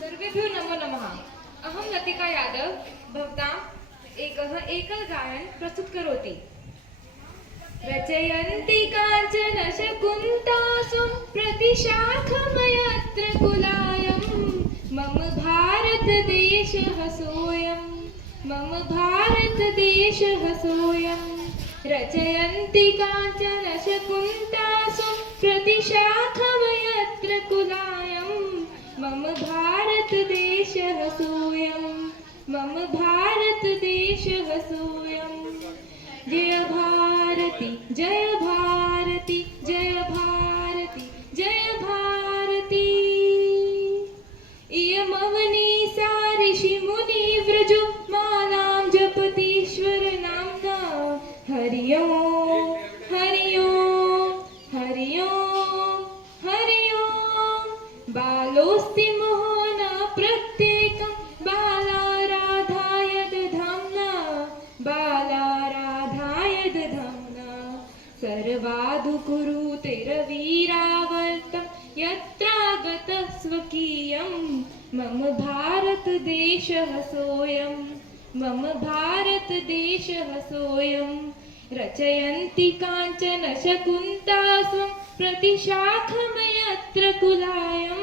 सर्वेभ्यो नमो नमः। अहं लतिका यादव भवताम् एकल गायन प्रस्तुत करोति। रचयन्ति काञ्चन शकुन्तलासु प्रतिशाखमयत्र कुलायं मम भारतदेशः सोऽयं मम भारतदेशः सोऽयं। रचयन्ति काञ्चन शकुन्तलासु प्रतिशाखमयत्र कुलायं मम भारतदेशः सोऽयं मम भारतदेशः सोऽयं। जय भारती जय भारती जय भारती जय भारती। इयमवनी सा ऋषिमुनि व्रजो मानां जपतीश्वर नाम्ना। हरि ओं हरि ओं हरि ओं हरि ओं। बालोऽस्ति मोहन प्रत्येकं बालाराधाय दधाम्ना बालाराधाय दधाम्ना। सर्वादु कुरुते रविरावर्तं यत्रागतः स्वकीयं मम भारतदेशः सोऽयं मम भारतदेशः सोऽयं। रचयन्ति काञ्चन शकुन्तलासु प्रतिशाखमयत्र कुलायं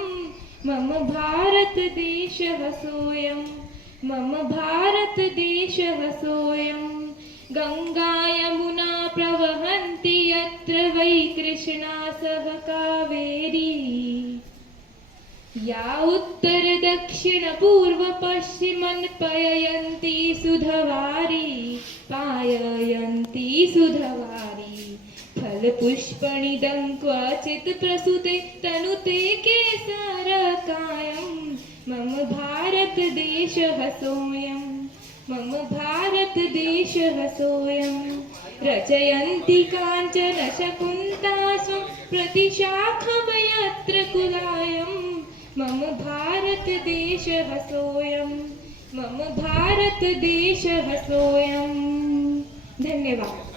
मम भारतदेशः सोऽयं मम भारतदेशः सोऽयं। गङ्गा यमुना प्रवहन्ति यत्र वै कृष्णा सह कावेरी। या उत्तर दक्षिण पूर्व पश्चिमन् पययन्ति सुधवारी पाययन्ति सुधवारी। फलपुष्पनिदं क्वचित् प्रसूते तनुते केसरकायं मम भारतदेशः सोऽयं मम भारतदेशः सोऽयं। रचयन्ति काञ्चन शकुन्तलासु प्रतिशाखमयत्र कुलायं मम भारतदेशः सोऽयं मम भारतदेशः सोऽयं। धन्यवाद।